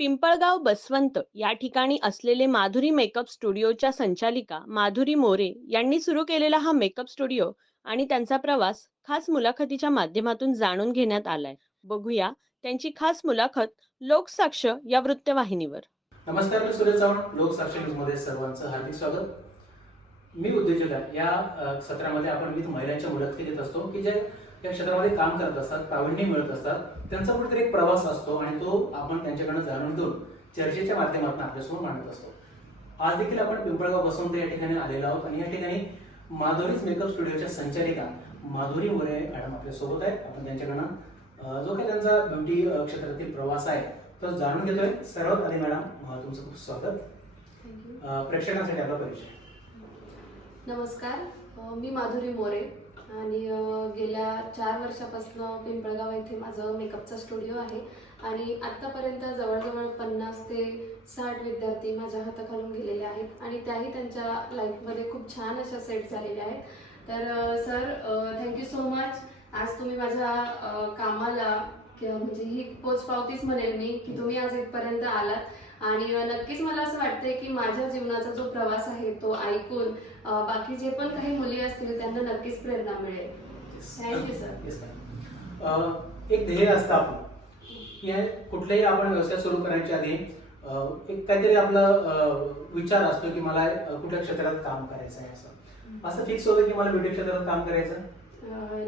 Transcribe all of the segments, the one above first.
पिंपळगाव बसवंत या ठिकाणी असलेले माधुरी मेकअप स्टुडिओच्या संचालिका माधुरी मोरे यांनी सुरू केलेला हा मेकअप स्टुडिओ आणि त्यांचा प्रवास खास मुलाखतीच्या माध्यमातून जाणून घेण्यात आलाय. बघूया त्यांची खास मुलाखत लोकसाक्ष या वृत्तवाहिनीवर. नमस्कार, मी सुरेश चव्हाण. लोकसाक्षी न्यूजमध्ये सर्वांचं हार्दिक स्वागत. मी उद्योजक आहे. या सत्रामध्ये आपण विविध महिलांच्या मुलाखती घेत असतो की जे या क्षेत्रामध्ये काम करत असतात, प्रावीण्य मिळत असतात. त्यांचा कुठेतरी एक प्रवास असतो आणि तो आपण त्यांच्याकडून जाणून घेऊन चर्चेच्या माध्यमातून आपल्यासमोर मांडत असतो. आज देखील आपण पिंपळगाव बसवंत या ठिकाणी आलेलो आहोत आणि या ठिकाणी माधुरीज मेकअप स्टुडिओच्या संचालिका माधुरी मोरे मॅडम आपल्यासोबत आहेत. आपण त्यांच्याकडनं जो काही त्यांचा ब्युटी क्षेत्रातील प्रवास आहे तो जाणून घेतोय. सर्वात आधी मॅडम तुमचं खूप स्वागत. प्रेक्षकांसाठी आपला परिचय. नमस्कार, मी माधुरी मोरे आणि गेल्या 4 वर्षापासून पिंपळगाव येथे माझं मेकअपचा स्टुडिओ आहे आणि आत्तापर्यंत जवळजवळ 50 ते 60 विद्यार्थी माझ्या हाताखालून गेलेले आहेत आणि त्याही त्यांच्या लाईफमध्ये खूप छान अशा सेट झालेल्या आहेत. तर सर, थँक्यू सो मच. आज तुम्ही माझ्या कामाला म्हणजे ही पोचपावतीच म्हणेल मी की तुम्ही आज इथपर्यंत आलात आणि नक्कीच मला असं वाटतंय की माझ्या जीवनाचा जो प्रवास आहे तो ऐकून बाकी जे पण काही मुली असतील त्यांना नक्कीच प्रेरणा मिळेल. Thank you sir. एक ध्येय असतं आपलं की कुठलाही आपण व्यवसाय सुरू करण्याच्या आधी एक काहीतरी आपला विचार असतो की मला कुठल्या क्षेत्रात काम करायचं आहे. असं फिक्स होतं की मला ब्युटी क्षेत्रात काम करायचं?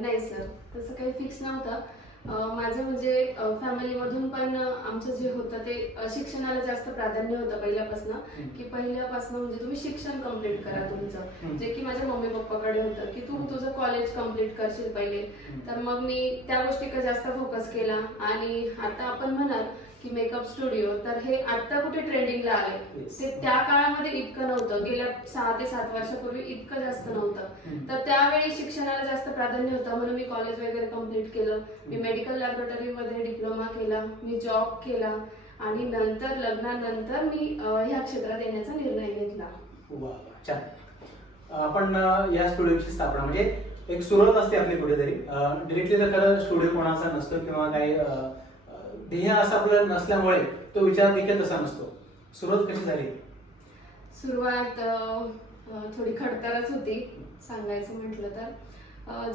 नाही सर, तसं काही फिक्स नव्हतं. माझं म्हणजे फॅमिलीमधून पण आमचं जे होतं ते शिक्षणाला जास्त प्राधान्य होतं पहिल्यापासून की पहिल्यापासून म्हणजे तुम्ही शिक्षण कम्प्लीट करा तुमचं, जे की माझ्या मम्मी पप्पाकडे होतं की तू तुझं कॉलेज कम्प्लीट करशील पहिले. तर मग मी त्या गोष्टीकडे जास्त फोकस केला आणि आता आपण म्हणाल की मेकअप स्टुडिओ तर हे आता कुठे ट्रेंडिंगला आले, ते त्या काळामध्ये इतकं नव्हतं. गेल्या 6 ते 7 वर्षापूर्वी इतकं जास्त नव्हतं. तर त्यावेळी शिक्षणाला जास्त प्राधान्य होतं म्हणून मी कॉलेज वगैरे कम्प्लीट केलं. मी मेडिकल लॅबोरेटरीमध्ये डिप्लोमा केला, मी जॉब केला आणि नंतर लग्नानंतर मी ह्या क्षेत्रात येण्याचा निर्णय घेतला. वा, छान. आपण या स्टुडिओची स्थापना म्हणजे एक सुरुवात असते आपली कुठेतरी. डिरेक्टली तर खरं स्टुडिओ कोणाचा नसतो किंवा काही ध्येय असं आपलं नसल्यामुळे तो विचार देखील तसा नसतो. सुरुवात कशी झाली? सुरुवात थोडी खडतरच होती सांगायचं म्हटलं तर.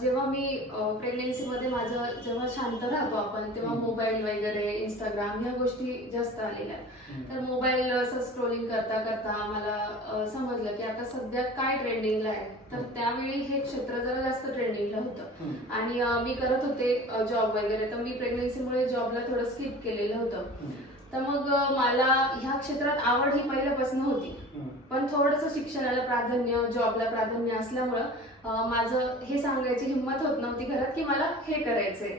जेव्हा मी प्रेग्नेन्सीमध्ये माझं जेव्हा शांत राहतो आपण तेव्हा मोबाईल वगैरे इंस्टाग्राम ह्या गोष्टी जास्त आलेल्या आहेत. तर मोबाईल असं स्क्रोलिंग करता करता मला समजलं की आता सध्या काय ट्रेंडिंगला आहे. तर त्यावेळी हे क्षेत्र जरा जास्त ट्रेंडिंगला होतं आणि मी करत होते जॉब वगैरे. तर मी प्रेग्नेन्सीमुळे जॉबला थोडं स्किप केलेलं होतं. तर मग मला ह्या क्षेत्रात आवड ही पहिल्यापासून होती, पण थोडंसं शिक्षणाला प्राधान्य जॉबला प्राधान्य असल्यामुळं माझं हे सांगायची हिंमत होत नव्हती घरात की मला हे करायचंय.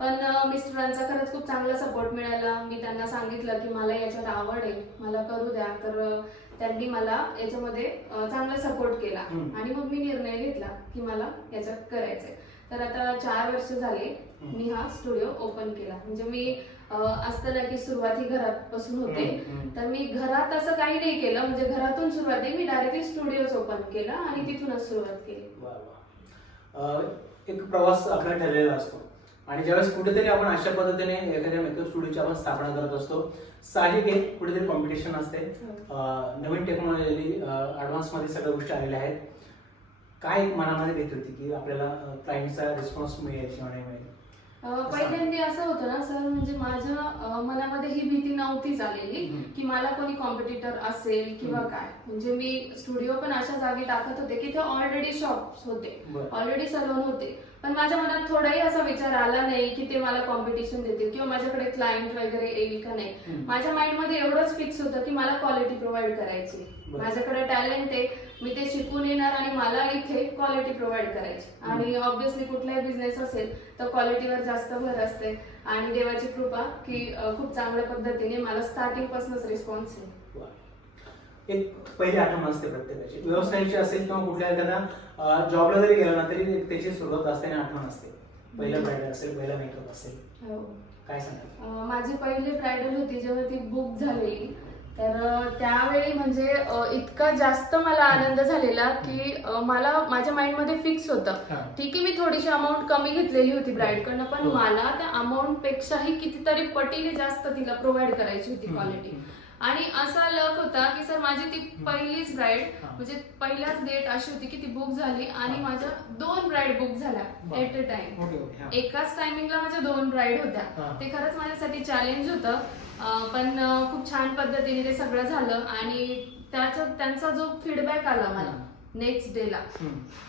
पण मिस्टरांचा खरंच खूप चांगला सपोर्ट मिळाला. मी त्यांना सांगितलं की मला याच्यात आवड आहे, मला करू द्या. तर त्यांनी मला याच्यामध्ये चांगला सपोर्ट केला आणि मग मी निर्णय घेतला की मला याच्यात करायचंय. तर आता 4 वर्ष झाले मी हा स्टुडिओ ओपन केला. म्हणजे मी असतं ना की सुरुवाती घरात बसून होते, तर मी घरात असं काही नाही केलं. म्हणजे घरातून सुरुवात आहे, मी डायरेक्टली स्टुडिओच ओपन केला आणि तिथूनच सुरुवात केली. एक प्रवास आपला ठरलेला असतो आणि ज्यावेळेस कुठेतरी आपण अशा पद्धतीने एखाद्या मेकअप स्टुडिओची आपण स्थापना करत असतो, साहजिक आहे कुठेतरी कॉम्पिटिशन असते. नवीन टेक्नॉलॉजी ऍडव्हान्स मध्ये सगळ्या गोष्टी आलेल्या आहेत. काय मनामध्ये भीती होती की आपल्याला क्लायंटचा रिस्पॉन्स मिळेल किंवा नाही मिळेल? पहिल्यांदा असं होतं ना सर, म्हणजे माझ्या मनामध्ये ही भीती नव्हतीच आलेली की मला कोणी कॉम्पिटिटर असेल किंवा काय. म्हणजे मी स्टुडिओ पण अशा जागी टाकत होते की ते ऑलरेडी शॉप्स होते, ऑलरेडी सलून होते. पण माझ्या मनात थोडाही असा विचार आला नाही की ते मला कॉम्पिटिशन देतील किंवा माझ्याकडे क्लायंट वगैरे येईल का नाही. माझ्या माइंडमध्ये एवढंच फिक्स होतं की मला क्वालिटी प्रोव्हाइड करायची, माझ्याकडे टॅलेंट आहे, मी ते शिकून येणार आणि मला इथे क्वालिटी प्रोव्हाइड करायची. आणि ऑब्व्हियसली कुठलाही बिझनेस असेल तर क्वालिटीवर जास्त भर असते आणि देवाची कृपा की खूप चांगल्या पद्धतीने मला स्टार्टिंग पासूनच रिस्पॉन्स आहे. एक पहिली आठवण असते प्रत्येकाची, व्यवसायाची असेल किंवा कुठल्या एखाद्या जॉबला जरी गेला ना तरी त्याची सुरुवात असते आणि आठवण असते. पहिला ब्रायडल असेल, पहिला मेकअप असेल, काय सांगाल? माझी पहिली ब्रायडल होती जेव्हा ती बुक झालेली तर त्यावेळी म्हणजे इतका जास्त मला आनंद झालेला की मला माझ्या माइंडमध्ये फिक्स होतं. हा. ठीक आहे, मी थोडीशी अमाऊंट कमी घेतलेली होती ब्राईडकडनं, पण हो. मला त्या अमाऊंट पेक्षाही कितीतरी पटीने जास्त तिला प्रोव्हाइड करायची होती क्वालिटी. आणि असा लक होता की सर माझी ती पहिलीच ब्राईड हा. म्हणजे पहिल्याच डेट अशी होती की ती बुक झाली आणि माझ्या 2 ब्राईड बुक झाल्या at a time. Okay okay हा. एकाच टायमिंगला माझ्या 2 ब्राईड हा. होत्या. ते खरंच माझ्यासाठी चॅलेंज होतं, पण खूप छान पद्धतीने ते सगळं झालं. आणि त्यांचा जो फीडबॅक आला मला नेक्स्ट डेला,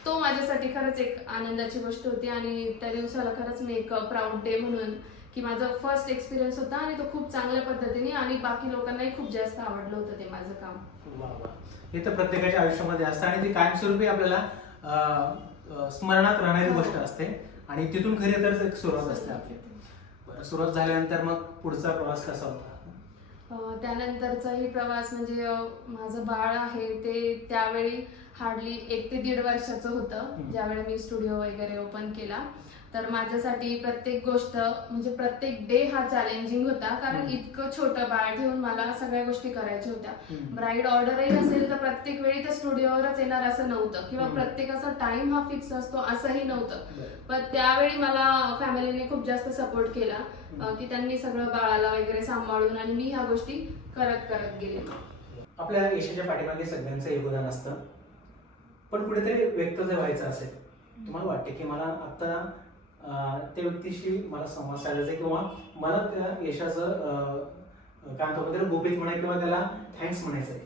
तो माझ्यासाठी खरंच एक आनंदाची गोष्ट होती. आणि त्या दिवसाला खरंच मी एक प्राऊड डे म्हणून की माझा फर्स्ट एक्सपिरियन्स होता आणि तो खूप चांगल्या पद्धतीने आणि बाकी लोकांनाही खूप जास्त आवडलं होतं ते माझं काम. वा वा. हे तर प्रत्येकाच्या आयुष्यामध्ये असतं आणि ती कायमस्वरूपी आपल्याला स्मरणात राहणारी गोष्ट असते आणि तिथून खरी तर एक सुरुवात असते आपली. बरं, सुरुवात झाल्यानंतर मग पुढचा प्रवास कसा होता? त्यानंतरचाही प्रवास म्हणजे माझं बाळ आहे ते त्यावेळी हार्डली 1 ते 1.5 वर्षाचं होतं ज्यावेळी मी स्टुडिओ वगैरे ओपन केला. तर माझ्यासाठी प्रत्येक गोष्ट म्हणजे प्रत्येक डे हा चॅलेंजिंग होता, कारण इतकं छोटं बाळ ठेवून मला सगळ्या गोष्टी करायच्या होत्या. ब्राईड ऑर्डरही असेल तर प्रत्येक वेळी त्या स्टुडिओवरच येणार असं नव्हतं किंवा प्रत्येकाचा टाइम हा फिक्स असतो असंही नव्हतं. पण त्यावेळी मला फॅमिलीने खूप जास्त सपोर्ट केला की त्यांनी सगळं बाळाला वगैरे सांभाळून आणि मी ह्या गोष्टी करत गेले. आपल्या यशाच्या पाठीमागे सगळ्यांचं योगदान असतं, पण कुठेतरी व्यक्त जर व्हायचं असेल, तुम्हाला वाटते की मला आता त्या व्यक्तीशी मला संवाद साधायचा किंवा मला त्या यशाचं काय म्हणतो त्याला गोपित म्हणाय किंवा त्याला थँक्स म्हणायचं आहे,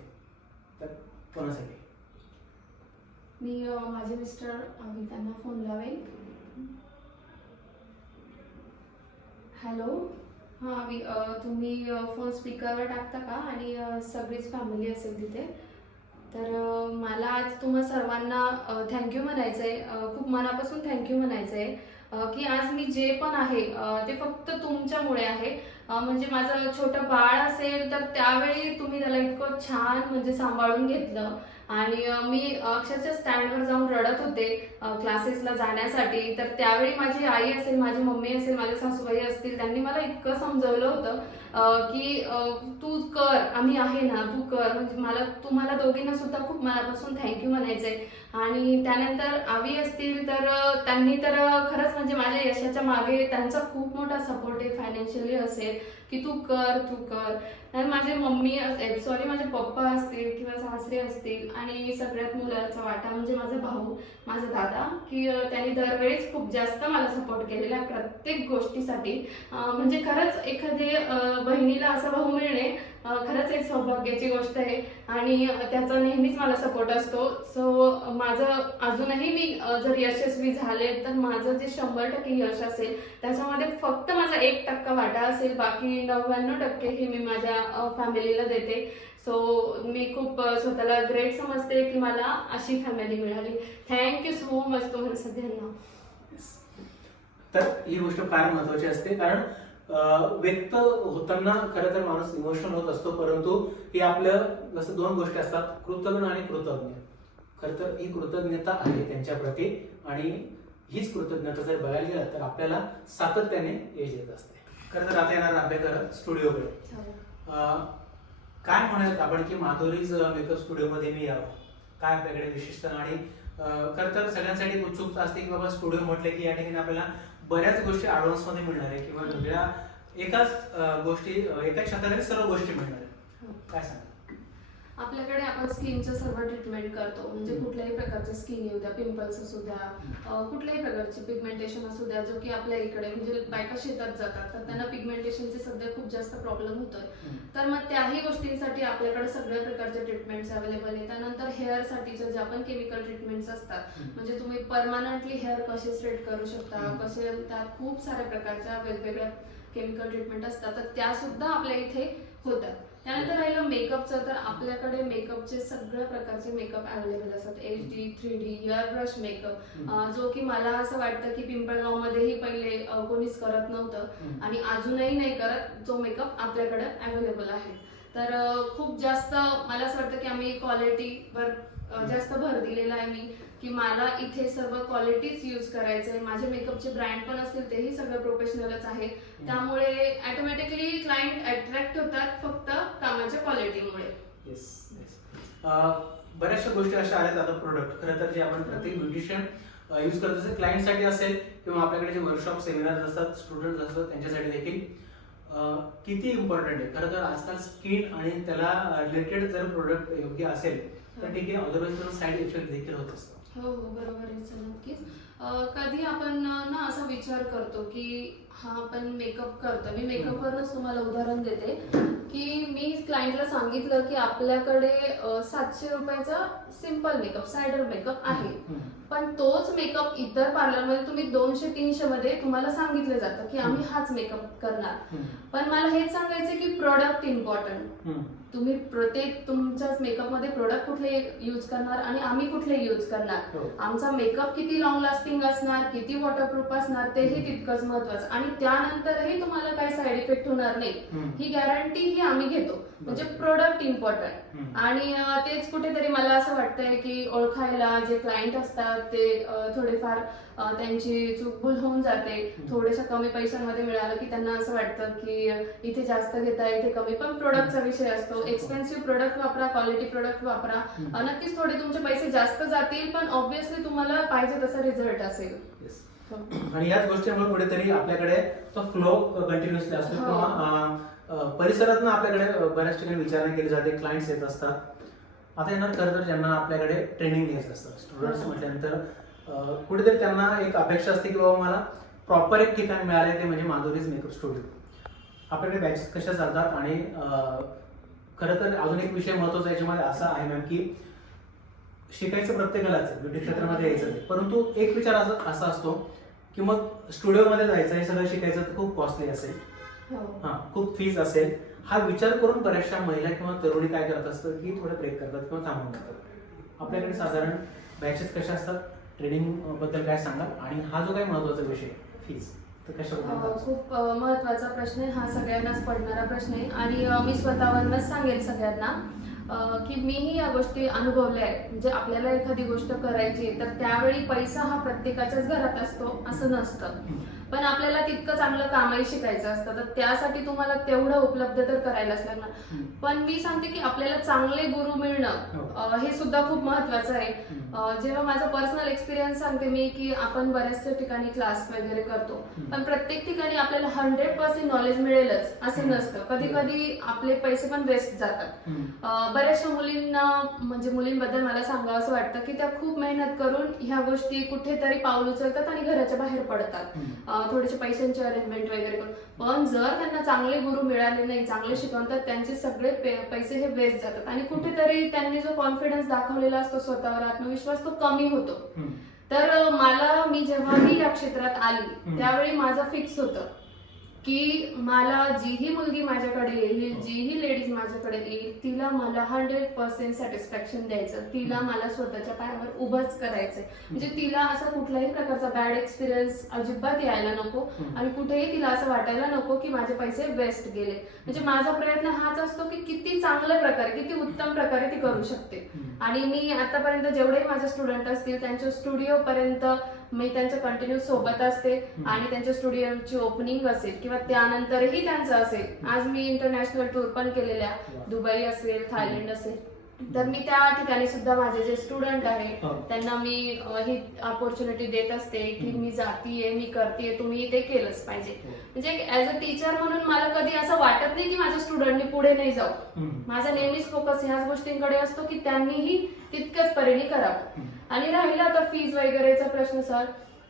तर कोणासाठी? मी माझे मिस्टर मी त्यांना फोन लावेन. हॅलो, हां तुम्ही फोन स्पीकरवर टाकता का? आणि सगळीच फॅमिली असेल तिथे. तर मला आज तुम्हा सर्वांना थँक्यू म्हणायचं आहे, खूप मनापासून थँक्यू म्हणायचं आहे की आज मी जे पण आहे ते फक्त तुमच्यामुळे आहे. म्हणजे माझं छोटं बाळ असेल तर त्यावेळी तुम्ही त्याला इतकं छान म्हणजे सांभाळून घेतलं आणि मी अक्षरशः स्टँडवर जाऊन रडत होते क्लासेसला जाण्यासाठी. तर त्यावेळी माझी आई असेल, माझी मम्मी असेल, माझे सासूबाई असतील, त्यांनी मला इतकं समजवलं होतं की तू कर, आम्ही आहे ना, तू कर. म्हणजे तुम्हाला दोघींना सुद्धा खूप मनापासून थँक्यू म्हणायचंय. आणि त्यानंतर आवी असतील तर त्यांनी तर खरंच म्हणजे माझ्या यशाच्या मागे त्यांचा खूप मोठा सपोर्ट आहे, फायनान्शियली असेल की तू कर. आणि माझे माझे पप्पा असतील किंवा सासरे असतील आणि सगळ्यात मुलाचा वाटा म्हणजे माझा भाऊ, माझा दादा, की त्यांनी दरवेळेस खूप जास्त मला सपोर्ट केलेला आहे प्रत्येक गोष्टीसाठी. म्हणजे खरंच एखादी बहिणीला असा भाऊ मिळणे खरंच एक सौभाग्याची गोष्ट आहे आणि त्याचा नेहमीच मला सपोर्ट असतो. सो माझं अजूनही मी जर यशस्वी झाले तर माझं जे 100% यश असेल त्याच्यामध्ये फक्त माझा 1% वाटा असेल, बाकी 99% हे मी माझ्या फॅमिलीला देते. सो मी खूप स्वतःला ग्रेट समजते की मला अशी फॅमिली मिळाली. थँक्यू सो मच तुम्हाला सगळ्यांना. तर ही गोष्ट फार महत्वाची असते, कारण व्यक्त होताना खरं तर माणूस इमोशनल होत असतो, परंतु हे आपलं जसं 2 गोष्टी असतात, कृतज्ञ आणि कृतज्ञ. खरं तर ही कृतज्ञता आहे त्यांच्या प्रती आणि हीच कृतज्ञता जर बघायला गेलं तर आपल्याला सातत्याने यश येत असते. खरं तर आता येणार अभ्याकर स्टुडिओकडे काय म्हणत आपण की माधुरीज मेकअप स्टुडिओमध्ये मी यावं, काय आपल्याकडे विशिष्ट? आणि खरं तर सगळ्यांसाठी उत्सुकता असते की बाबा स्टुडिओ म्हटलं की या ठिकाणी आपल्याला बऱ्याच गोष्टी ऍडव्हान्स मध्ये मिळणार आहे किंवा वेगळ्या एकाच गोष्टी एकाच क्षेत्रातील सर्व गोष्टी मिळणार आहेत, काय सांगा? आपल्याकडे आपण स्किनचं सर्व ट्रीटमेंट करतो. म्हणजे कुठल्याही प्रकारचं स्किन येऊ द्या, पिंपल्स असू द्या, कुठल्याही प्रकारची पिगमेंटेशन असू द्या, जो की आपल्या इकडे म्हणजे बायका शेतात जातात तर त्यांना पिगमेंटेशनचे सध्या खूप जास्त प्रॉब्लेम होतोय. तर मग त्याही गोष्टींसाठी आपल्याकडे सगळ्या प्रकारचे ट्रीटमेंट्स अवेलेबल आहेत. त्यानंतर हेअरसाठीच्या ज्या पण केमिकल ट्रीटमेंट्स असतात, म्हणजे तुम्ही परमनंटली हेअर कसे स्ट्रेट करू शकता, कसे त्यात खूप साऱ्या प्रकारच्या वेगवेगळ्या केमिकल ट्रीटमेंट असतात, तर त्या सुद्धा आपल्या इथे होतात. त्यानंतर राहिलं मेकअपचं, तर आपल्याकडे मेकअपचे सगळ्या प्रकारचे मेकअप अवेलेबल असतात. HD, 3D, hair brush makeup, जो की मला असं वाटतं की पिंपळगावमध्येही पहिले कोणीच करत नव्हतं आणि अजूनही नाही करत, जो मेकअप आपल्याकडे अवेलेबल आहे. तर खूप जास्त मला असं वाटतं की आम्ही क्वालिटीवर जास्त भर दिलेला आहे मी, की मला इथे सर्व क्वालिटीज यूज करायचं आहे. माझे मेकअपचे ब्रँड पण असतील तेही सगळं प्रोफेशनलच आहे. त्यामुळे ऑटोमॅटिकली क्लायंट अट्रॅक्ट होतात फक्त कामाच्या क्वालिटी क्वालिटीमुळे. येस. बऱ्याचशा गोष्टी अशा आहेत आता प्रोडक्ट खरं तर जे आपण प्रत्येक ब्युटिशियन यूज करतो, जसे क्लायंटसाठी असेल किंवा आपल्याकडे जे वर्कशॉप सेमिनार असतात, स्टुडंट असतात त्यांच्यासाठी देखील किती इम्पॉर्टंट आहे. खरं तर आजकाल स्किन आणि त्याला रिलेटेड जर प्रोडक्ट योग्य असेल तर ठीक आहे, अदरवाईज त्याचा साईड इफेक्ट देखील होत असतो. हो हो बरोबर आहे सर, नक्कीच. कधी आपण ना असा विचार करतो की हा आपण मेकअप करतो. मी मेकअपवरच तुम्हाला उदाहरण देते की मी क्लायंटला सांगितलं की आपल्याकडे 700 रुपयाचा सिम्पल मेकअप, सायडर मेकअप आहे, पण तोच मेकअप इतर पार्लरमध्ये तुम्ही 200-300 मध्ये तुम्हाला सांगितलं जातं की आम्ही हाच मेकअप करणार. पण मला हेच सांगायचं की प्रोडक्ट इम्पॉर्टंट. तुम्ही प्रत्येक तुमच्याच मेकअपमध्ये प्रोडक्ट कुठले यूज करणार आणि आम्ही कुठले यूज करणार, आमचा मेकअप किती लॉंग लास्टिंग असणार, किती वॉटरप्रूफ असणार, तेही तितकंच महत्वाचं. आणि त्यानंतरही तुम्हाला काही साईड इफेक्ट होणार नाही ही गॅरंटी ही आम्ही घेतो. म्हणजे प्रोडक्ट इम्पॉर्टंट. आणि तेच कुठेतरी मला असं वाटतंय की ओळखायला जे क्लायंट असतात ते थोडेफार त्यांची चूकभूल होऊन जाते. थोड्याशा कमी पैशांमध्ये मिळालं की त्यांना असं वाटतं की इथे जास्त घेता इथे कमी, पण प्रोडक्टचा विषय असतो. एक्सपेन्सिव्ह प्रोडक्ट वापरा, क्वालिटी प्रोडक्ट वापरा, नक्कीच थोडे तुमचे पैसे जास्त जातील पण ऑब्व्हियसली तुम्हाला पाहिजे तसा रिझल्ट असेल. आणि याच गोष्टीमुळे कुठेतरी आपल्याकडे तो फ्लो कंटिन्युअसली असतो किंवा परिसरात आपल्याकडे बऱ्याच ठिकाणी विचारणा केली जाते, क्लायंट्स येत असतात. आता येणार खरं तर ज्यांना आपल्याकडे ट्रेनिंग घ्यायचं असतं, स्टुडंट्स म्हटल्यानंतर कुठेतरी त्यांना एक अपेक्षा असते की बाबा मला प्रॉपर एक ठिकाण मिळालंय ते म्हणजे माधुरीज मेकअप स्टुडिओ. आपल्याकडे बॅचेस कशा चालतात आणि खरं तर अजून एक विषय महत्वाचा याच्यामध्ये असा आहे मॅम की शिकायचं प्रत्येकालाच आहे, ब्युटी क्षेत्रामध्ये यायचं नाही, परंतु एक विचार असा असतो की मग स्टुडिओमध्ये जायचं, हे सगळं शिकायचं तर खूप कॉस्टली असेल, खूप फीज असेल. हा विचार करून बऱ्याचशा महिला किंवा तरुणी काय करत असतात की थोडं ब्रेक करतात किंवा थांबून जातात. आपल्याकडे साधारण बॅचेस कशा असतात, ट्रेनिंग बद्दल काय सांगाल, आणि हा जो काही महत्वाचा विषय फीज तर कशाबद्दल? खूप महत्वाचा प्रश्न आहे हा, सगळ्यांनाच पडणारा प्रश्न आहे. आणि मी स्वतःवरूनच सांगेल सगळ्यांना की मीही या गोष्टी अनुभवल्या आहेत. म्हणजे आपल्याला एखादी गोष्ट करायची तर त्यावेळी पैसा हा प्रत्येकाच्याच घरात असतो असं नसतं, पण आपल्याला तितकं चांगलं कामही शिकायचं असतं, तर त्यासाठी तुम्हाला तेवढं उपलब्ध तर करायलाच लागणार. पण मी सांगते की आपल्याला चांगले गुरु मिळणं हे सुद्धा खूप महत्वाचं आहे. जेव्हा माझा पर्सनल एक्सपिरियन्स सांगते मी की आपण बऱ्याचशा ठिकाणी क्लास वगैरे करतो, पण प्रत्येक ठिकाणी आपल्याला 100% नॉलेज मिळेलच असं नसतं. कधी कधी आपले पैसे पण वेस्ट जातात. बऱ्याचशा मुलींना, म्हणजे मुलींबद्दल मला सांगावं असं वाटतं की त्या खूप मेहनत करून ह्या गोष्टी कुठेतरी पाऊल उचलतात आणि घराच्या बाहेर पडतात, थोडेसे पैशांचे अरेंजमेंट वगैरे करून. पण जर त्यांना चांगले गुरु मिळाले नाही, चांगले शिकवतात, त्यांचे सगळे पैसे हे वेस्ट जातात आणि कुठेतरी त्यांनी जो कॉन्फिडन्स दाखवलेला असतो स्वतःवर, आत्मविश्वास, तो कमी होतो. तर मी जेव्हाही या क्षेत्रात आली त्यावेळी माझं फिक्स होतं की मला जीही मुलगी माझ्याकडे येईल, जीही लेडीज माझ्याकडे येईल, तिला मला 100% सॅटिस्फॅक्शन द्यायचं, तिला मला स्वतःच्या पायावर उभंच करायचंय. म्हणजे तिला असा कुठल्याही प्रकारचा बॅड एक्सपिरियन्स अजिबात यायला नको आणि कुठेही तिला असं वाटायला नको की माझे पैसे वेस्ट गेले. म्हणजे माझा प्रयत्न हाच असतो की किती चांगल्या प्रकारे, किती उत्तम प्रकारे ती करू शकते. आणि मी आतापर्यंत जेवढे माझे स्टुडंट असतील त्यांच्या स्टुडिओ पर्यंत मी त्यांच्या कंटिन्यू सोबत असते आणि त्यांच्या स्टुडिओची ओपनिंग असेल किंवा त्यानंतरही त्यांचं असेल. आज मी इंटरनॅशनल टूर पण केलेल्या, दुबई असेल, थायलंड असेल, तर मी त्या ठिकाणी सुद्धा माझे जे स्टुडंट आहे त्यांना मी ही अपॉर्च्युनिटी देत असते की मी जातीये, मी करतेय, तुम्ही ते केलंच पाहिजे. म्हणजे ऍज अ टीचर म्हणून मला कधी असं वाटत नाही की माझ्या स्टुडंटनी पुढे नाही जाऊ. माझा नेहमीच फोकस ह्याच गोष्टींकडे असतो की त्यांनीही तितक्याच परीने करावं. आणि राहिला आता फीज वगैरेचा प्रश्न सर,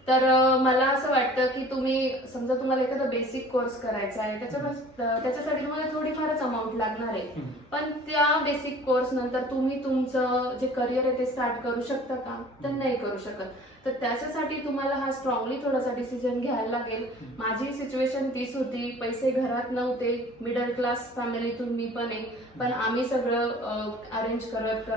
तर मला असं वाटतं की तुम्ही समजा तुम्हाला एखादा बेसिक कोर्स करायचा आहे, त्याच्यासाठी तुम्हाला थोडीफारच अमाऊंट लागणार आहे, पण त्या बेसिक कोर्स नंतर तुम्ही तुमचं जे करिअर आहे ते स्टार्ट करू शकता का? तर नाही करू शकत. तर त्याच्यासाठी तुम्हाला हा स्ट्रॉंगली थोडासा डिसिजन घ्यायला लागेल. माझी सिच्युएशन तीच होती, पैसे घरात नव्हते, मिडल क्लास फॅमिलीतून मी पण आहे, पण आम्ही सगळं अरेंज करत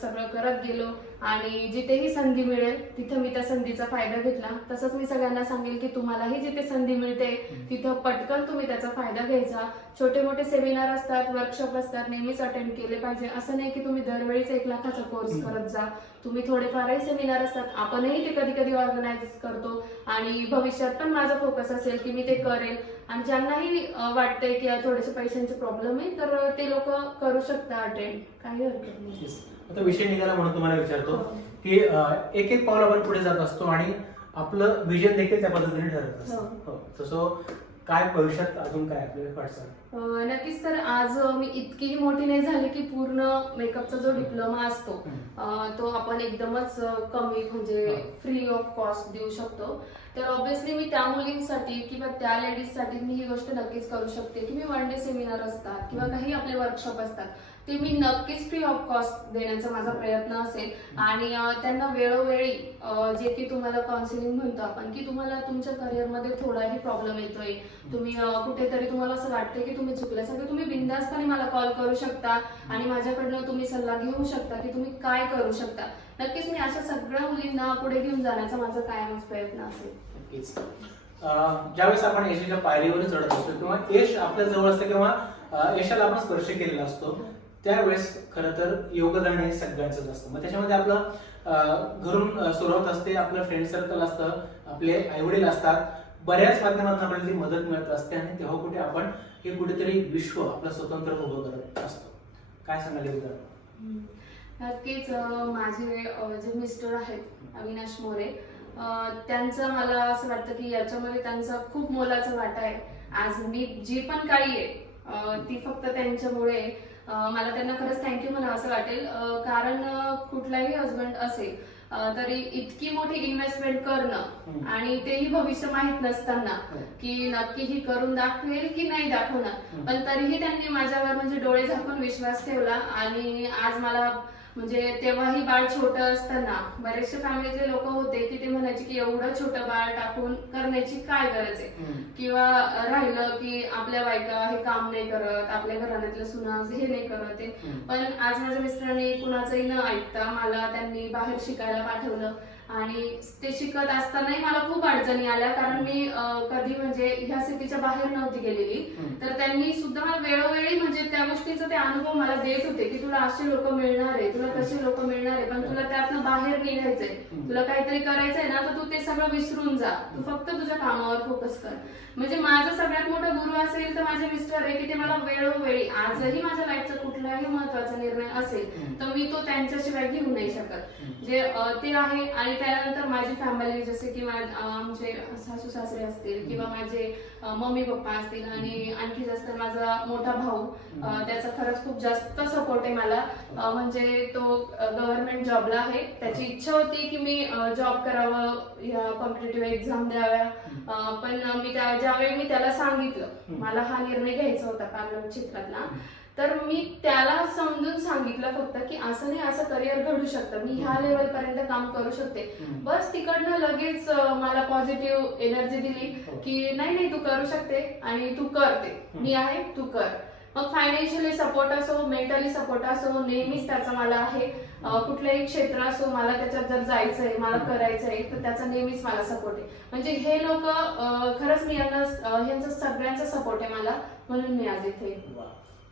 सगळं करत गेलो आणि जिथेही संधी मिळेल तिथं मी त्या संधीचा फायदा घेतला. तसंच मी सगळ्यांना सांगेल की तुम्हालाही जिथे संधी मिळते तिथं पटकन तुम्ही त्याचा फायदा घ्यायचा. छोटे मोठे सेमिनार असतात, वर्कशॉप असतात, नेहमीच अटेंड केले पाहिजे. असं नाही की तुम्ही दरवेळीच 1 लाखाचा कोर्स करत जा. तुम्ही थोडेफारही सेमिनार असतात, आपणही ते कधी कधी ऑर्गनाईज करतो आणि भविष्यात पण माझा फोकस असेल की मी ते करेल. आणि ज्यांनाही वाटतंय की थोडेसे पैशांचे प्रॉब्लेम आहे तर ते लोक करू शकतात अटेंड, काही हरकत नाही. Yes. आता विषय निघाला म्हणून तुम्हाला विचारतो हो. की एक एक पाऊल आपण पुढे जात असतो आणि आपलं विजन देखील त्या पद्धतीने ठरत असतं. हो. हो. तसं काय भविष्यात अजून काय आपल्याला वाटतं? नक्कीच. तर आज मी इतकीही मोठी नाही झाली की पूर्ण मेकअपचा जो डिप्लोमा असतो तो आपण एकदमच कमी म्हणजे फ्री ऑफ कॉस्ट देऊ शकतो. तर ऑब्व्हियसली मी त्या मुलींसाठी किंवा त्या लेडीजसाठी मी ही गोष्ट नक्कीच करू शकते की मी वन डे सेमिनार असतात किंवा काही आपले वर्कशॉप असतात ते मी नक्कीच फ्री ऑफ कॉस्ट देण्याचा माझा प्रयत्न असेल. आणि त्यांना वेळोवेळी जे की तुम्हाला काउन्सिलिंग म्हणतो आपण की तुम्हाला तुमच्या करिअरमध्ये थोडाही प्रॉब्लेम येतोय, तुम्ही कुठेतरी तुम्हाला असं वाटतंय की तुम्ही चुकल्यासारखं, तुम्ही बिनधास्तपणे मला कॉल करू शकता आणि माझ्याकडनं तुम्ही सल्ला घेऊ शकता की तुम्ही काय करू शकता. नक्कीच मी अशा सगळ्या मुलींना पुढे घेऊन जाण्याचा माझा कायमच प्रयत्न असेल. नक्कीच. ज्यावेळेस आपण यशाच्या पायरीवर चढत असतो किंवा यश आपल्या जवळ असतं किंवा यशाला आपण स्पर्श केलेला असतो त्यावेळेस खरं तर योगदान हे सगळ्यांचंच असतं. मग त्याच्यामध्ये आपलं घरून सुरुवात असते, आपलं फ्रेंड सर्कल असतं, आपले आईवडील असतात, बऱ्याच माध्यमातून आपल्याला ती मदत मिळत असते आणि तेव्हा कुठे आपण हे कुठेतरी विश्व आपलं स्वतंत्र उभं करत असतो. काय सांगायला उदाहरण? नक्कीच. माझे जे मिस्टर आहेत अविनाश मोरे, त्यांचं मला असं वाटतं की याच्यामध्ये त्यांचा खूप मोलाचा वाटा आहे. आज मी जी पण काही आहे ती फक्त त्यांच्यामुळे. मला त्यांना खरंच थँक्यू म्हणावं असं वाटेल. कारण कुठलाही हजबंड असेल तरी इतकी मोठी इन्व्हेस्टमेंट करणं आणि तेही भविष्य माहित नसताना की नक्की ही करून दाखवेल की नाही दाखवणार, पण तरीही त्यांनी माझ्यावर म्हणजे डोळे झाकून विश्वास ठेवला. आणि आज मला म्हणजे तेव्हाही बाळ छोटं असताना बरेचसे फॅमिलीतले लोक होते की ते म्हणायचे की एवढं छोटं बाळ टाकून करण्याची काय गरज आहे, किंवा राहिलं की आपल्या बायका हे काम नाही करत, आपल्या घराण्यातल्या सुना हे नाही करत आहे. पण आज माझ्या मिस्टरांनी कुणाचंही न ऐकता मला त्यांनी बाहेर शिकायला पाठवलं. आणि ते शिकत असतानाही मला खूप अडचणी आल्या, कारण मी कधी म्हणजे ह्या सिटीच्या बाहेर नव्हती गेलेली. तर त्यांनी सुद्धा मला वेळोवेळी म्हणजे त्या गोष्टीचा ते अनुभव मला देत होते की तुला असे लोक मिळणार आहे, तुला कसे लोक मिळणार आहे, पण तुला त्यातनं बाहेर निघायचंय, तुला काहीतरी करायचंय ना, तर तू ते सगळं विसरून जा, तू फक्त तुझ्या कामावर फोकस कर. म्हणजे माझा सगळ्यात मोठा गुरु असेल तर माझे मिस्टर आहे की ते मला वेळोवेळी आजही माझ्या लाईफचा कुठलाही महत्वाचा निर्णय असेल तर मी तो त्यांच्याशिवाय घेऊ नाही शकत. जे ते आहे. आणि त्यानंतर माझी फॅमिली जसे की आमचे सासू सासरे असतील किंवा माझे मम्मी पप्पा असतील आणि आणखी जास्त माझा मोठा भाऊ, त्याचा खरंच खूप जास्त सपोर्ट आहे मला. म्हणजे तो गव्हर्नमेंट जॉबला आहे, त्याची इच्छा होती की मी जॉब करावं, या कॉम्पिटेटिव्ह एक्झाम द्याव्या, पण मी ज्यावेळी मी त्याला सांगितलं मला हा निर्णय घ्यायचा होता पार्लर क्षेत्रातला, तर मी त्याला समजून सांगितलं फक्त की असं नाही, असं करिअर घडू शकतं, मी ह्या लेवल पर्यंत काम करू शकते. बस तिकडनं लगेच मला पॉझिटिव्ह एनर्जी दिली की नाही नाही तू करू शकते आणि तू करते, मी आहे, तू कर. मग फायनान्शियली सपोर्ट असो, मेंटली सपोर्ट असो, नेहमीच त्याचा मला आहे. कुठलंही क्षेत्र असो, मला त्याच्यात जर जायचंय, मला करायचंय, तर त्याचा नेहमीच मला सपोर्ट आहे. म्हणजे हे लोक खरंच मी यांचा सगळ्यांचा सपोर्ट आहे मला, म्हणून मी आज इथे.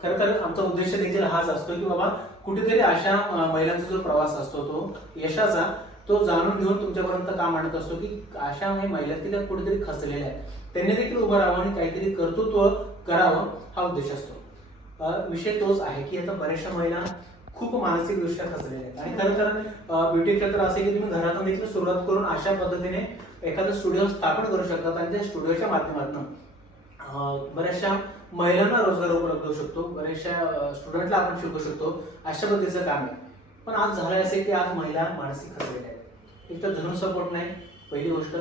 खरं तर आमचा उद्देश देखील हाच असतो की बाबा कुठेतरी अशा महिलांचा जो प्रवास असतो तो यशाचा तो जाणून घेऊन तुमच्यापर्यंत काम आणत असतो की अशा महिला की त्या कुठेतरी खचलेल्या आहेत, त्यांनी देखील उभं राहावं आणि काहीतरी कर्तृत्व करावं हा उद्देश असतो. विषय तोच आहे की आता बऱ्याचशा महिला खूप मानसिकदृष्ट्या खचलेल्या आहेत. आणि खरं तर ब्युटी क्षेत्र असे की तुम्ही घरातून देखील सुरुवात करून अशा पद्धतीने एखादं स्टुडिओ स्थापन करू शकतात आणि त्या स्टुडिओच्या माध्यमातून बऱ्याचशा महिलांना रोजगार उपलब्ध होऊ शकतो, बऱ्याचशा स्टुडंटला आपण शिकवू शकतो, अशा पद्धतीचं काम आहे. पण आज झालंय असे की आज महिला मानसिक खचलेल्या आहेत. एक तर धन सपोर्ट नाही, पहिली गोष्ट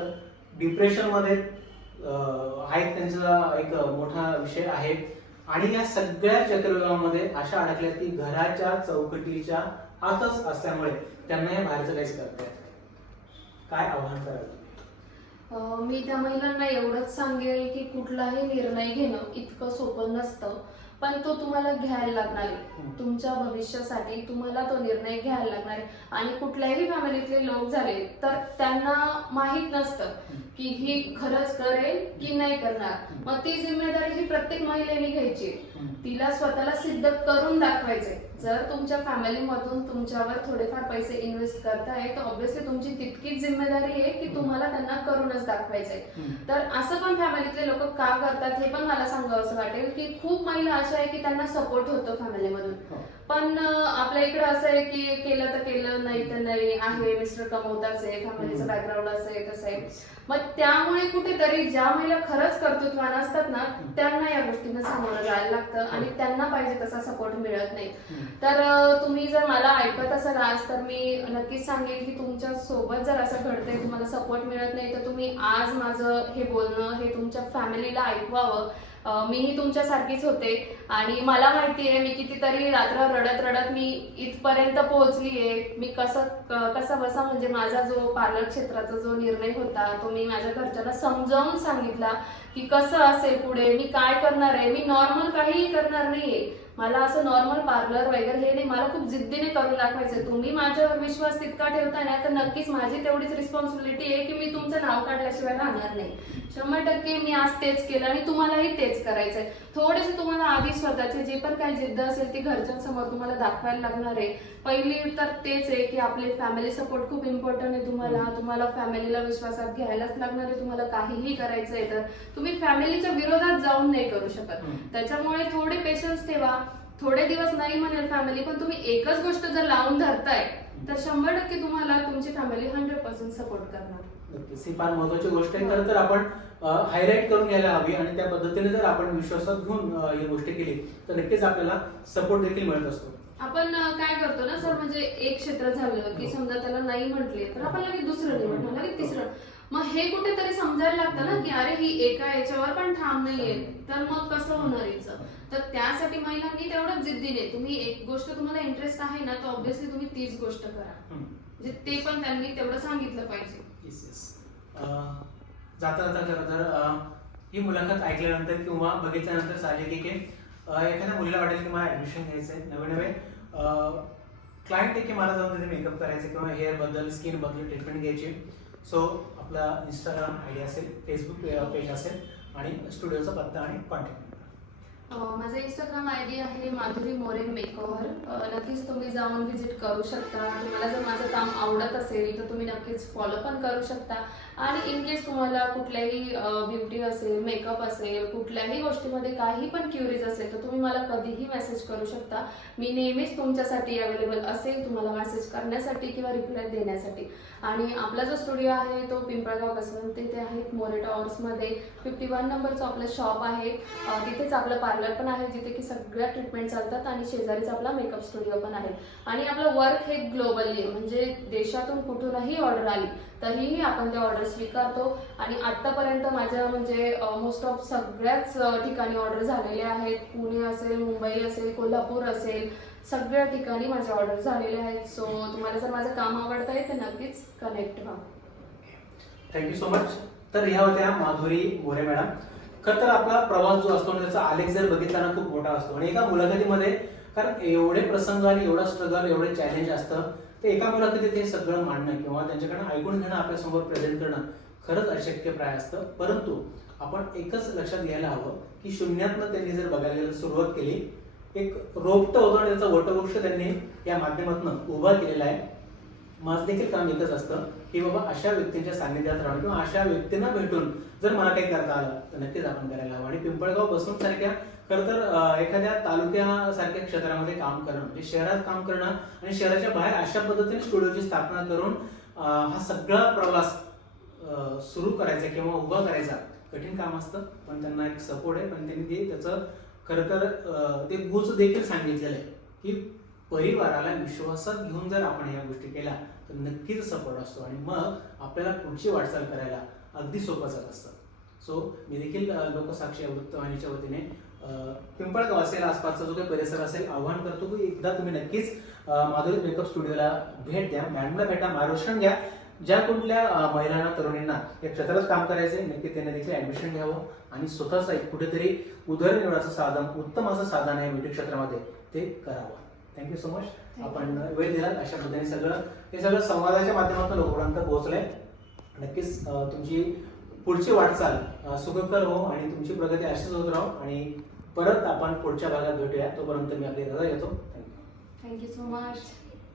डिप्रेशन मध्ये आहेत, त्यांचा एक मोठा विषय आहे. आणि या सगळ्या चक्रव्यूहामध्ये अशा अडकल्या की घराच्या चौकटीच्या आतच असल्यामुळे त्यांना या बाहेरचं काहीच करता येत नाही. काय आव्हान करायचं? मी त्या महिलांना एवढंच सांगेल की कुठलाही निर्णय घेणं इतकं सोपं नसतं, पण तो तुम्हाला घ्यायला लागणार आहे. तुमच्या भविष्यासाठी तुम्हाला तो निर्णय घ्यायला लागणार आहे. आणि कुठल्याही फॅमिलीतले लोक झाले तर त्यांना माहित नसतं की ही खरंच करेल की नाही करणार, मग ती जिम्मेदारी ही प्रत्येक महिलेने घ्यायची. तिला स्वतःला सिद्ध करून दाखवायचंय. जर तुमच्या फॅमिलीमधून तुमच्यावर थोडेफार पैसे इन्व्हेस्ट करताय तर ऑब्व्हियसली तुमची तितकीच जिम्मेदारी आहे की तुम्हाला त्यांना करूनच दाखवायचंय. तर असं पण फॅमिलीतले लोक का करतात हे पण मला सांगावं असं वाटेल की खूप महिला अशा आहे की त्यांना सपोर्ट होतो फॅमिलीमधून, पण आपल्या इकडे असं आहे की केलं तर केलं, नाही तर नाही आहे, मिस्टर कमवताच आहे, फॅमिलीचं बॅकग्राऊंड असं आहे तसं आहे. मग त्यामुळे कुठेतरी ज्या महिला खरंच कर्तृत्वान असतात ना त्यांना या गोष्टींना सामोरं जायला लागतं आणि त्यांना पाहिजे तसा सपोर्ट मिळत नाही. तर तुम्ही जर मला ऐकत असाल आज तर मी नक्कीच सांगेन की तुमच्या सोबत जर असं घडतंय, तुम्हाला सपोर्ट मिळत नाही, तर तुम्ही आज माझं हे बोलणं हे तुमच्या फॅमिलीला ऐकवावं. मीही तुमच्यासारखीच होते आणि मला माहिती आहे मी कितीतरी रात्र रडत रडत मी इथपर्यंत पोहोचलीये. मी कसा बसा म्हणजे माझा जो पार्लर क्षेत्राचा जो निर्णय होता तो मी माझ्या घरच्यांना समजावून सांगितला की कसं असेल पुढे, मी काय करणार आहे, मी नॉर्मल काहीही करणार नाहीये, मला असं नॉर्मल पार्लर वगैरे हे नाही, मला खूप जिद्दीने करून दाखवायचंय. तुम्ही माझ्यावर विश्वास तितका ठेवताय ना तर नक्कीच माझी तेवढीच रिस्पॉन्सिबिलिटी आहे की मी तुमचं नाव काढल्याशिवाय राहणार नाही. 100% मी आज तेच केलं आणि तुम्हालाही तेच करायचंय. थोडेसे तुम्हाला आधी स्वतःचे जे पण काही जिद्द असेल ती घरच्यांसमोर तुम्हाला दाखवायला लागणार आहे. पहिली तर तेच आहे की आपले फॅमिली सपोर्ट खूप इम्पॉर्टंट आहे. तुम्हाला फॅमिलीला विश्वासात घ्यायलाच लागणार आहे. तुम्हाला काहीही करायचंय तर तुम्ही फॅमिलीच्या विरोधात जाऊन नाही करू शकत. त्याच्यामुळे थोडे पेशन्स ठेवा. थोडे दिवस नाही म्हणेल फॅमिली, पण तुम्ही एकच गोष्ट जर लावून धरताय तर 100% तुम्हाला तुमची फॅमिली 100% सपोर्ट करणार. नक्कीच ही फार महत्वाची गोष्ट आहे. खरं तर आपण हायलाईट करून घ्यायला हवी आणि त्या पद्धतीने जर आपण विश्वासात घेऊन ही गोष्ट केली तर नक्कीच आपल्याला सपोर्ट देखील मिळत असतो. आपण काय करतो ना सर, म्हणजे एक क्षेत्र झालं की समजा त्याला नाही म्हटले तर आपण लगेच दुसरं नाही म्हटलं, लगेच तिसरं. मग हे कुठेतरी समजायला लागतं ना की अरे ही एका याच्यावर पण ठाम नाहीये, तर मग कसं होणार हिचं. तर त्यासाठी महिलांनी तेवढंच जिद्दीने, तुम्ही एक गोष्ट तुम्हाला इंटरेस्ट आहे ना तर ऑब्व्हियसली तुम्ही तीच गोष्ट करा. म्हणजे ते पण त्यांनी तेवढं सांगितलं पाहिजे. जाता जाता खरं तर ही मुलाखत ऐकल्यानंतर किंवा बघितल्यानंतर साहजिक आहे की एखाद्या मुलीला वाटेल की मला ऍडमिशन घ्यायचंय, नवे नवे क्लायंट आहे की मला जाऊन तिथे मेकअप करायचं किंवा हेअर बद्दल स्किन बद्दल ट्रीटमेंट घ्यायची. सो आपला इंस्टाग्राम आयडी असेल, फेसबुक पेज असेल आणि स्टुडिओचा पत्ता आणि कॉन्टॅक्ट. माझा इंस्टाग्राम आयडी आहे माधुरी मोरे मेकओव्हर. नक्कीच तुम्ही जाऊन व्हिजिट करू शकता. तुम्हाला जर माझं काम आवडत असेल तर तुम्ही नक्कीच फॉलो पण करू शकता. आणि इन केस तुम्हाला कुठल्याही ब्युटी असेल, मेकअप असेल, कुठल्याही गोष्टीमध्ये काही पण क्युरीज असेल तर तुम्ही मला कधीही मेसेज करू शकता. मी नेहमीच तुमच्यासाठी अवेलेबल असेल, तुम्हाला मेसेज करण्यासाठी किंवा रिप्लाय देण्यासाठी. आणि आपला जो स्टुडिओ आहे तो पिंपळगाव बसवंत तिथे आहे, मोरे टॉवर्समध्ये 51 नंबरचं आपलं शॉप आहे. तिथेच आपलं पार्लर पण आहे जिथे की सगळ्या ट्रीटमेंट चालतात आणि शेजारीच आपला मेकअप स्टुडिओ पण आहे. आणि आपलं वर्क हे ग्लोबली आहे, म्हणजे देशातून कुठूनही ऑर्डर आली तरीही आपण त्या ऑर्डर स्वीकारतो. आणि आतापर्यंत माझ्या म्हणजे मोस्ट ऑफ सगळ्याच ठिकाणी ऑर्डर झालेल्या आहेत. पुणे असेल, मुंबई असेल, कोल्हापूर असेल, सगळ्या ठिकाणी माझ्या ऑर्डर झालेल्या आहेत. सो तुम्हाला जर माझं काम आवडत आहे तर नक्कीच कनेक्ट व्हा. Thank you so much. तर ह्या होत्या माधुरी मोरे मॅडम. खरं तर आपला प्रवास जो असतो त्याचा आलेख जर बघितला ना खूप मोठा असतो आणि एका मुलाखतीमध्ये कारण एवढे प्रसंग आणि एवढा स्ट्रगल, एवढे चॅलेंज असतं ते एका मुलाखतीत हे सगळं मांडणं किंवा त्यांच्याकडनं ऐकून घेणं, आपल्यासमोर प्रेझेंट करणं खरंच अशक्यप्राय असतं. परंतु आपण एकच लक्षात घ्यायला हवं की शून्यातनं त्यांनी जर बघायला सुरुवात केली, एक रोपटं होतं आणि त्याचा वटवृक्ष त्यांनी या माध्यमातून उभा केलेला आहे. माझं देखील काम एकच असतं की बाबा अशा व्यक्तींच्या सान्निध्यात राहणं किंवा अशा व्यक्तींना भेटून जर मला काही करता आलं तर नक्कीच आपण करायला हवं. आणि पिंपळगाव बसवंत सारख्या खरं तर एखाद्या तालुक्यासारख्या क्षेत्रामध्ये काम करणं म्हणजे शहरात काम करणं आणि शहराच्या बाहेर अशा पद्धतीने स्टुडिओची स्थापना करून हा सगळा प्रवास सुरू करायचा किंवा उभा करायचा कठीण काम असतं. पण त्यांना एक सपोर्ट आहे. पण त्यांनी ते त्याचं खरं तर ते गुच देखील सांगितलेलं आहे की परिवाराला विश्वासात घेऊन जर आपण या गोष्टी केल्या तर नक्कीच सपोर्ट असतो आणि मग आपल्याला पुढची वाटचाल करायला अगदी सोपं जात असतं. सो मी देखील लोकसाक्षी वृत्तवाहिनीच्या वतीने पिंपळगाव असेल, आसपासचा जो काही परिसर असेल, आव्हान करतो की एकदा तुम्ही नक्कीच माधुरी मेकअप स्टुडिओला भेट द्या, मॅडमला भेटा, मार्गदर्शन घ्या. ज्या कुठल्या महिलांना, तरुणींना या क्षेत्रात काम करायचंय नक्की त्यांनी देखील ऍडमिशन घ्यावं आणि स्वतःच एक कुठेतरी उदरनिर्वाहाचं साधन, उत्तम असं साधन आहे ब्युटी क्षेत्रामध्ये, ते करावं. Thank you so much. आपण वेळ दिलात. अशा पद्धतीने हे सगळं संवादाच्या माध्यमातून लोकांपर्यंत पोहोचलंय. नक्कीच तुमची पुढची वाटचाल सुखकर हो आणि तुमची प्रगती अशीच होत राहो आणि परत आपण पुढच्या भागात भेटूया. तोपर्यंत मी आपली रजा घेतो. थँक्यू. Thank you so much.